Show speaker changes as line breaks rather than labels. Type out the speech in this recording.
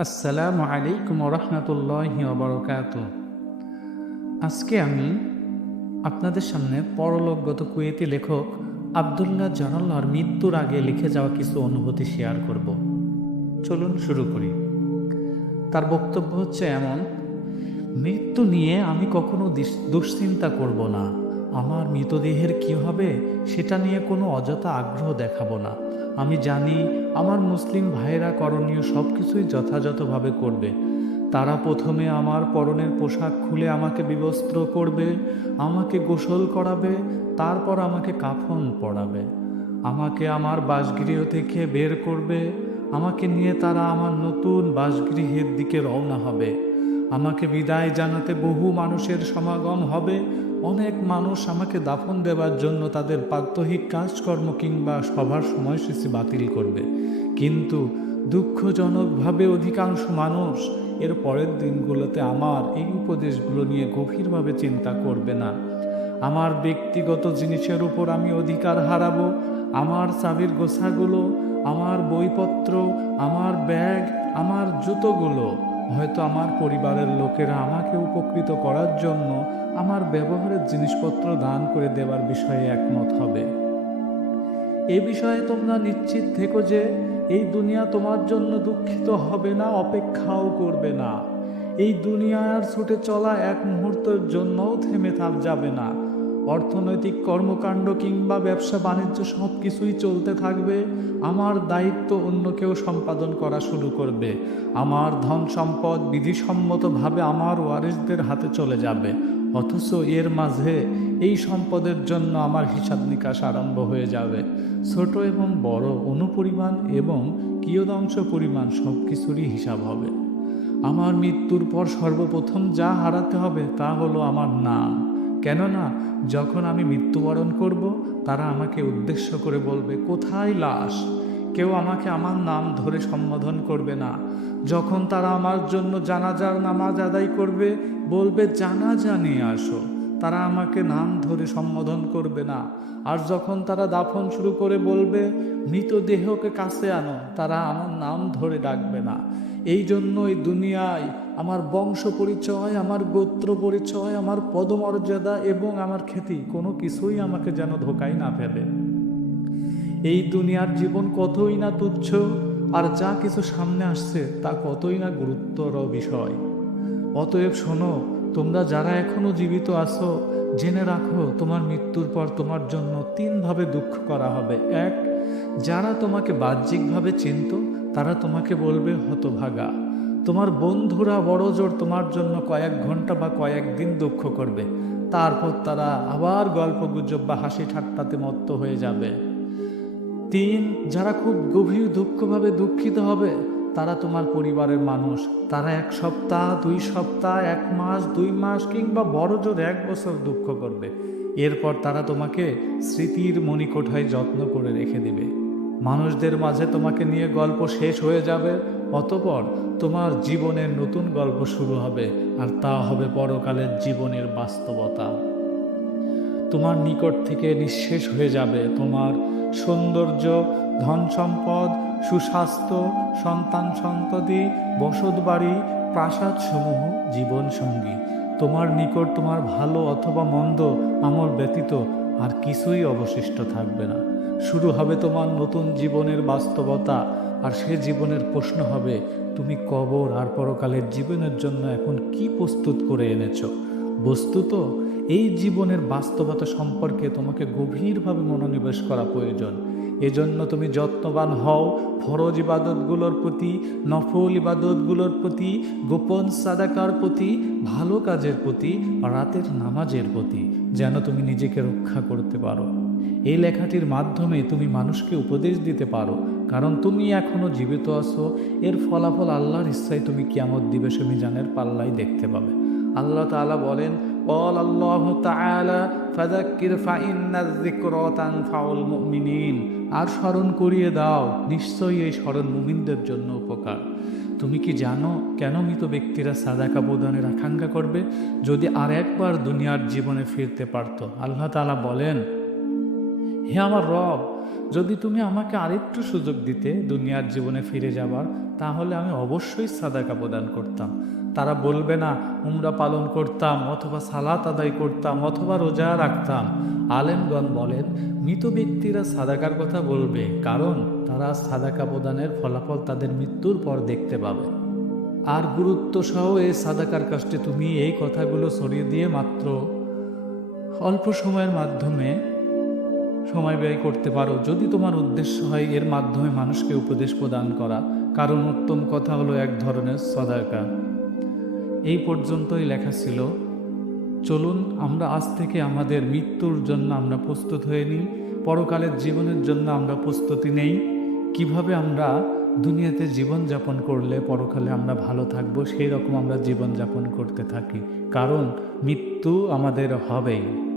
আসসালামু আলাইকুম রহমতুল্লাহ বরকাত আজকে আমি আপনাদের সামনে পরলোকগত কুয়েতি লেখক আবদুল্লাহ জানাল্লাহর মৃত্যুর আগে লিখে যাওয়া কিছু অনুভূতি শেয়ার করব। চলুন শুরু করি। তার বক্তব্য হচ্ছে এমন, মৃত্যু নিয়ে আমি কখনো দুশ্চিন্তা করব না। আমার মৃতদেহের কি হবে সেটা নিয়ে কোনো অযথা আগ্রহ দেখাবো না। আমি জানি আমার মুসলিম ভাইয়েরা করণীয় সব কিছুই যথাযথভাবে করবে। তারা প্রথমে আমার পরনের পোশাক খুলে আমাকে বিবস্ত্র করবে, আমাকে গোসল করাবে, তারপর আমাকে কাফন পরাবে। আমাকে আমার বাসগৃহ থেকে বের করবে, আমাকে নিয়ে তারা আমার নতুন বাসগৃহের দিকে রওনা হবে। আমাকে বিদায় জানাতে বহু মানুষের সমাগম হবে অনেক মানুষ আমাকে দাফন দেওয়ার জন্য তাদের প্রাত্যহিক কাজকর্ম কিংবা সভার সময়সূচি বাতিল করবে। কিন্তু দুঃখজনকভাবে অধিকাংশ মানুষ এর পরের দিনগুলোতে আমার এই উপদেশগুলো নিয়ে গভীরভাবে চিন্তা করবে না। আমার ব্যক্তিগত জিনিসের উপর আমি অধিকার হারাবো, আমার চাবির গোছাগুলো, আমার বইপত্র, আমার ব্যাগ, আমার জুতোগুলো হয়তো আমার পরিবারের লোকেরা আমাকে উপকৃত করার জন্য আমার ব্যবহারের জিনিসপত্র দান করে দেওয়ার বিষয়ে একমত হবে। এ বিষয়ে তোমরা নিশ্চিত থেকো যে এই দুনিয়া তোমার জন্য দুঃখিত হবে না, অপেক্ষাও করবে না। এই দুনিয়ার ছুটে চলা এক মুহূর্তের জন্যও থেমে থাক যাবে না। অর্থনৈতিক কর্মকাণ্ড কিংবা ব্যবসা বাণিজ্য সব কিছুই চলতে থাকবে। আমার দায়িত্ব অন্য কেউ সম্পাদন করা শুরু করবে। আমার ধন সম্পদ বিধিসম্মতভাবে আমার ওয়ারিসদের হাতে চলে যাবে। অথচ এর মাঝে এই সম্পদের জন্য আমার হিসাব নিকাশ আরম্ভ হয়ে যাবে। ছোট এবং বড় অনুপরিমাণ এবং কিয়দংশ পরিমাণ সব কিছুরই হিসাব হবে। আমার মৃত্যুর পর সর্বপ্রথম যা হারাতে হবে তা হলো আমার নাম। কেননা যখন আমি মৃত্যুবরণ করব, তারা আমাকে উদ্দেশ্য করে বলবে, কোথায় লাশ? কেউ আমাকে আমার নাম ধরে সম্বোধন করবে না। যখন তারা আমার জন্য জানাজার নামাজ আদায় করবে, বলবে, জানাজা নিয়ে আসো। তারা আমাকে নাম ধরে সম্বোধন করবে না। আর যখন তারা দাফন শুরু করে বলবে, মৃতদেহকে কাছে আনো, তারা আমার নাম ধরে ডাকবে না। এই জন্য এই দুনিয়ায় আমার বংশ পরিচয়, আমার গোত্র পরিচয়, আমার পদমর্যাদা এবং আমার খ্যাতি কোনো কিছুই আমাকে যেন ধোকাই না ফেলে। এই দুনিয়ার জীবন কতই না তুচ্ছ, আর যা কিছু সামনে আসছে তা কতই না গুরুত্বর বিষয়। অতএব শোনো, তোমরা যারা এখনও জীবিত আছো, জেনে রাখো তোমার মৃত্যুর পর তোমার জন্য তিনভাবে দুঃখ করা হবে। এক, যারা তোমাকে বাহ্যিকভাবে চিনত তারা তোমাকে বলবে, হতভাগা। তোমার বন্ধুরা বড় জোর তোমার জন্য কয়েক ঘণ্টা বা কয়েক দিন দুঃখ করবে। তারপর তারা আবার গল্প গুজব বা হাসি ঠাট্টাতে মত্ত হয়ে যাবে। তিন, যারা খুব গভীর দুঃখভাবে দুঃখিত হবে, তারা তোমার পরিবারের মানুষ। তারা এক সপ্তাহ, দুই সপ্তাহ, এক মাস, দুই মাস কিংবা বড় জোর এক বছর দুঃখ করবে। এরপর তারা তোমাকে স্মৃতির মণিকোঠায় যত্ন করে রেখে দিবে। মানুষদের মাঝে তোমাকে নিয়ে গল্প শেষ হয়ে যাবে, অতপর তোমার জীবনের নতুন গল্প শুরু হবে, আর তা হবে পরকালের জীবনের বাস্তবতা। তোমার নিকট থেকে নিঃশেষ হয়ে যাবে তোমার সৌন্দর্য ধন সম্পদ সুস্বাস্থ্য, সন্তান সন্ততি, বসত বাড়ি প্রাসাদ সমূহ জীবন সঙ্গী তোমার নিকট তোমার ভালো অথবা মন্দ আমল ব্যতীত আর কিছুই অবশিষ্ট থাকবে না। শুরু হবে তোমার নতুন জীবনের বাস্তবতা, আর সে জীবনের প্রশ্ন হবে, তুমি কবর আর পরকালের জীবনের জন্য এখন কি প্রস্তুত করে এনেছ? বস্তুত, এই জীবনের বাস্তবতা সম্পর্কে তোমাকে গভীরভাবে মনোনিবেশ করা প্রয়োজন। এজন্য তুমি যত্নবান হও, ফরজ ইবাদতগুলোর প্রতি, নফল ইবাদতগুলোর প্রতি, গোপন সাদাকার প্রতি, ভালো কাজের প্রতি, রাতের নামাজের প্রতি, যেন তুমি নিজেকে রক্ষা করতে পারো। এই লেখাটির মাধ্যমে তুমি মানুষকে উপদেশ দিতে পারো কারণ তুমি এখনো জীবিত আছো এর ফলাফল আল্লাহর ইচ্ছায় তুমি কিয়ামত দিবসে মিজানের পাল্লাই দেখতে পাবে আল্লাহ তাআলা বলেন قال الله تعالى فذكر فإن الذكرى تنفع المؤمنين আর স্মরণ করিয়ে দাও নিশ্চয়ই এই স্মরণ মুমিনদের জন্য উপকার তুমি কি জানো কেন মৃত ব্যক্তিরা সাদাকা প্রদানের আকাঙ্ক্ষা করবে যদি আর একবার দুনিয়ার জীবনে ফিরতে পারত আল্লাহ তাআলা বলেন হে আমার রব, যদি তুমি আমাকে আরেকটু সুযোগ দিতে দুনিয়ার জীবনে ফিরে যাবার, তাহলে আমি অবশ্যই সাদাকা প্রদান করতাম। তারা বলবে না, উমরা পালন করতাম, অথবা সালাত আদায় করতাম, অথবা রোজা রাখতাম। আলেমগণ বলেন, মৃত ব্যক্তিরা সাদাকার কথা বলবে, কারণ তারা সাদাকা প্রদানের ফলাফল তাদের মৃত্যুর পর দেখতে পাবে। আর গুরুত্ব সহ এই সাদাকার কাজটি তুমি এই কথাগুলো সরিয়ে দিয়ে মাত্র অল্প সময়ের মাধ্যমে সময় ব্যয় করতে পারো। যদি তোমার উদ্দেশ্য হয় এর মাধ্যমে মানুষকে উপদেশ প্রদান করা, কারণ উত্তম কথা হলো এক ধরনের সদাকা এই পর্যন্তই লেখা ছিল। চলুন আমরা আজ থেকে আমাদের মৃত্যুর জন্য আমরা প্রস্তুত হয়ে নিই। পরকালের জীবনের জন্য আমরা প্রস্তুতি নেই। কীভাবে আমরা দুনিয়াতে জীবন যাপন করলে পরকালে আমরা ভালো থাকব, সেই রকম আমরা জীবন যাপন করতে থাকি। কারণ মৃত্যু আমাদের হবেই।